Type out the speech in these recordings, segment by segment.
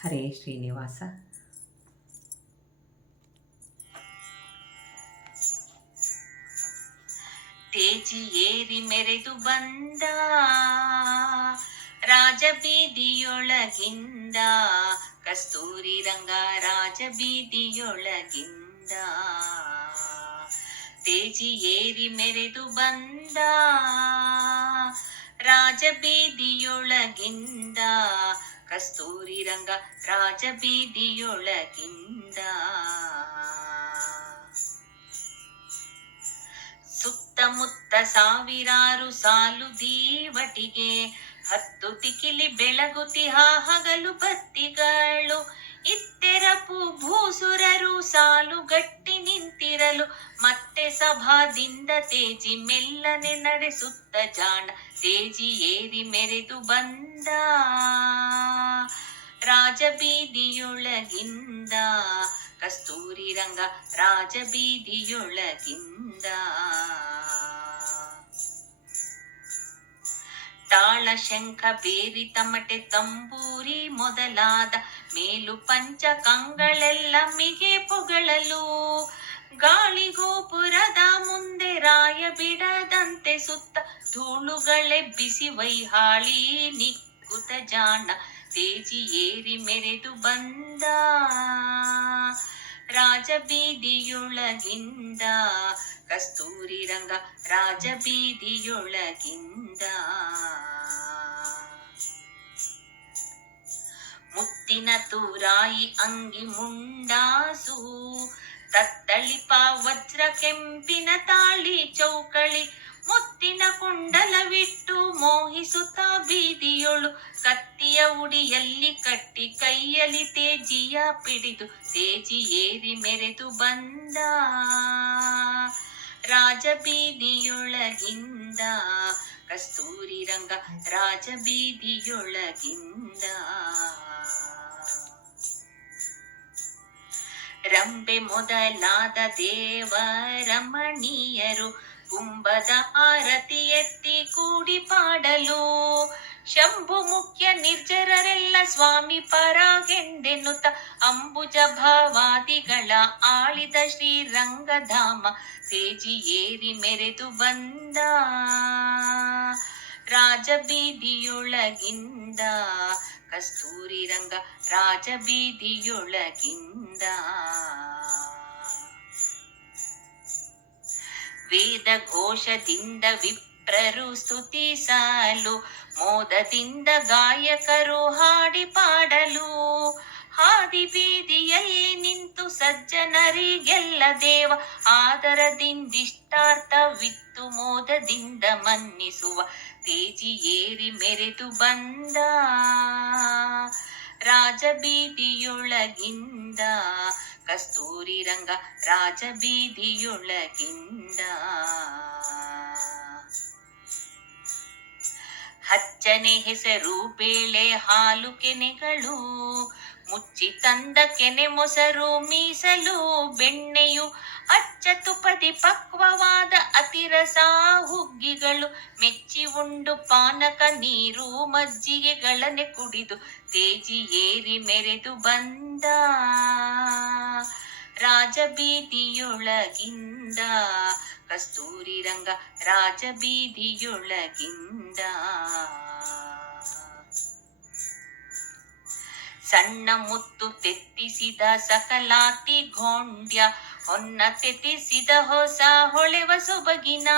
ಹರೇ ಶ್ರೀನಿವಾಸ. ತೇಜಿ ಏರಿ ಮೆರೆದು ಬಂದ ರಾಜಬೀದಿಯೊಳಗಿಂದ, ಕಸ್ತೂರಿ ರಂಗ ರಾಜಬೀದಿಯೊಳಗಿಂದ. ತೇಜಿ ಏರಿ ಮೆರೆದು ಬಂದ ರಾಜಬೀದಿಯೊಳಗಿಂದ, ಕಸ್ತೂರಿ ರಂಗ ರಾಜಬೀದಿಯೊಳಗಿಂದ. ಸುತ್ತಮುತ್ತ ಸಾವಿರಾರು ಸಾಲು ದೀವಟಿಗೆ, ಹತ್ತು ತಿಕಿಲಿ ಬೆಳಗುತಿಹ ಹಗಲು ಬತ್ತಿಗಳು. ಇತ್ತೆರಪು ಭೂಸುರರು ಸಾಲುಗಟ್ಟಿ ನಿಂತಿರಲು, ಮತ್ತೆ ಸಭಾದಿಂದ ತೇಜಿ ಮೆಲ್ಲನೆ ನಡೆಸುತ್ತ ಜಾಣ. ತೇಜಿ ಏರಿ ಮೆರೆದು ಬಂದ ರಾಜಬೀದಿಯೊಳಗಿಂದ, ಕಸ್ತೂರಿ ರಂಗ ರಾಜಬೀದಿಯೊಳಗಿಂದ. ತಾಳ ಶಂಖ ಬೇರಿ ತಮಟೆ ತಂಬೂರಿ ಮೊದಲಾದ ಮೇಲು ಪಂಚ ಕಂಗಳೆಲ್ಲ ಮಿಗೆ ಪೊಗಳಲು, ಗಾಳಿ ಗೋಪುರದ ಮುಂದೆ ರಾಯ ಬಿಡದಂತೆ ಸುತ್ತ ಧೂಳುಗಳೆಬ್ಬಿಸಿ ವೈಹಾಳಿ ನಿಕ್ಕುತ ಜಾಣ. ತೇಜಿ ಏರಿ ಮೆರೆದು ಬಂದ ರಾಜಬೀದಿಯೊಳಗಿಂದ, ಕಸ್ತೂರಿ ರಂಗ ರಾಜಬೀದಿಯೊಳಗಿಂದ. ಮುತ್ತಿನ ತೂರಾಯಿ ಅಂಗಿ ಮುಂಡಾಸು, ತತ್ತಳಿಪ ವಜ್ರ ಕೆಂಪಿನ ತಾಳಿ ಚೌಕಳಿ, ಮುತ್ತಿನ ಕುಂಡಲವಿಟ್ಟು ಮೋಹಿಸುತ್ತ ಬೀದಿಯೊಳು, ಕತ್ತಿಯ ಉಡಿಯಲ್ಲಿ ಕಟ್ಟಿ ಕೈಯಲ್ಲಿ ತೇಜಿಯ ಪಿಡಿದು. ತೇಜಿ ಏರಿ ಮೆರೆದು ಬಂದ ರಾಜಬೀದಿಯೊಳಗಿಂದ, ಕಸ್ತೂರಿ ರಂಗ ರಾಜಬೀದಿಯೊಳಗಿಂದ. ರಂಬೆ ಮೊದಲಾದ ದೇವರಮಣೀಯರು ಕುಂಭದ ಆರತಿ ಎತ್ತಿ ಕೂಡಿ ಪಾಡಲು, ಶಂಭು ಮುಖ್ಯ ನಿರ್ಜರರೆಲ್ಲ ಸ್ವಾಮಿ ಪರಾಗೆಂಡೆನ್ನುತ್ತ ಅಂಬುಜ ಭಾವಾದಿಗಳ ಆಳಿದ ಶ್ರೀರಂಗಧಾಮ. ತೇಜಿ ಏರಿ ಮೆರೆದು ಬಂದ ರಾಜಬೀದಿಯೊಳಗಿಂದ, ಕಸ್ತೂರಿ ರಂಗ ರಾಜಬೀದಿಯೊಳಗಿಂದ. ವೇದ ಘೋಷದಿಂದ ವಿಪ್ರರು ಸ್ತುತಿಸಲು, ಮೋದದಿಂದ ಗಾಯಕರು ಹಾಡಿ ಪಾಡಲು, ಹಾದಿ ಬೀದಿಯಲ್ಲಿ ನಿಂತು ಸಜ್ಜನರಿಗೆಲ್ಲ ದೇವ ಆದರದಿಂದಿಷ್ಟಾರ್ಥವಿತ್ತು ಮೋದದಿಂದ ಮನ್ನಿಸುವ. ತೇಜಿ ಏರಿ ಮೆರೆದು ಬಂದ ರಾಜಬೀದಿಯೊಳಗಿಂದ, ಕಸ್ತೂರಿ ರಂಗ ರಾಜಬೀದಿಯೊಳಗಿಂದ. ಹಚ್ಚನೆ ಹೆಸರು ಬೇಳೆ ಹಾಲು ಕೆನೆಗಳು, ಮುಚ್ಚಿ ತಂದ ಕೆನೆ ಮೊಸರು ಮೀಸಲು ಬೆಣ್ಣೆಯು, ಅಚ್ಚ ತುಪದಿ ಪಕ್ವವಾದ ಅತಿರಸ ಹುಗ್ಗಿಗಳು, ಮೆಚ್ಚಿ ಉಂಡು ಪಾನಕ ನೀರು ಮಜ್ಜಿಗೆಗಳನೆ ಕುಡಿದು. ತೇಜಿ ಏರಿ ಮೆರೆದು ಬಂದ ರಾಜಬೀದಿಯೊಳಗಿಂದ, ಕಸ್ತೂರಿ ರಂಗ ರಾಜಬೀದಿಯೊಳಗಿಂದ. ಸಣ್ಣ ಮುತ್ತು ತೆತ್ತಿಸಿದ ಸಕಲಾತಿ ಘೋಂಡ್ಯ, ಹೊನ್ನ ತೆತ್ತಿಸಿದ ಹೊಸ ಹೊಳೆವ ಸೊಬಗಿನ,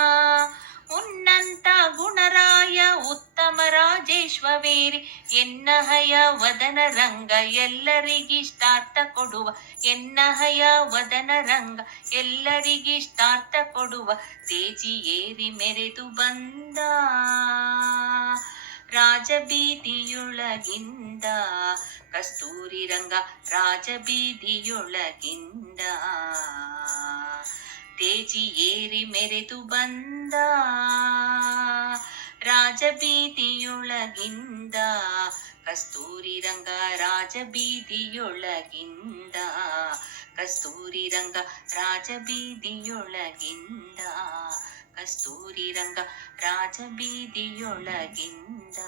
ಉನ್ನಂತ ಗುಣರಾಯ ಉತ್ತಮ ರಾಜೇಶ್ವವೇರಿ, ಎನ್ನಹಯ ವದನ ರಂಗ ಎಲ್ಲರಿಗಿಷ್ಟಾರ್ಥ ಕೊಡುವ. ಎನ್ನಹಯ ವದನ ರಂಗ ಎಲ್ಲರಿಗಿಷ್ಟಾರ್ಥ ಕೊಡುವ. ತೇಜಿ ಏರಿ ಮೆರೆದು ಬಂದ ರಾಜಬೀದಿಯೊಳಗಿಂದ, ಕಸ್ತೂರಿ ರಂಗ ರಾಜಬೀದಿಯೊಳಗಿಂದ. ತೇಜಿ ಏರಿ ಮೆರೆದು ಬಂದ ರಾಜಬೀದಿಯೊಳಗಿಂದ, ಕಸ್ತೂರಿ ರಂಗ ರಾಜಬೀದಿಯೊಳಗಿಂದ. ಕಸ್ತೂರಿ ರಂಗ ರಾಜಬೀದಿಯೊಳಗಿಂದ, ಕಸ್ತೂರಿ ರಂಗ ರಾಜಬೀದಿಯೊಳಗಿಂದ.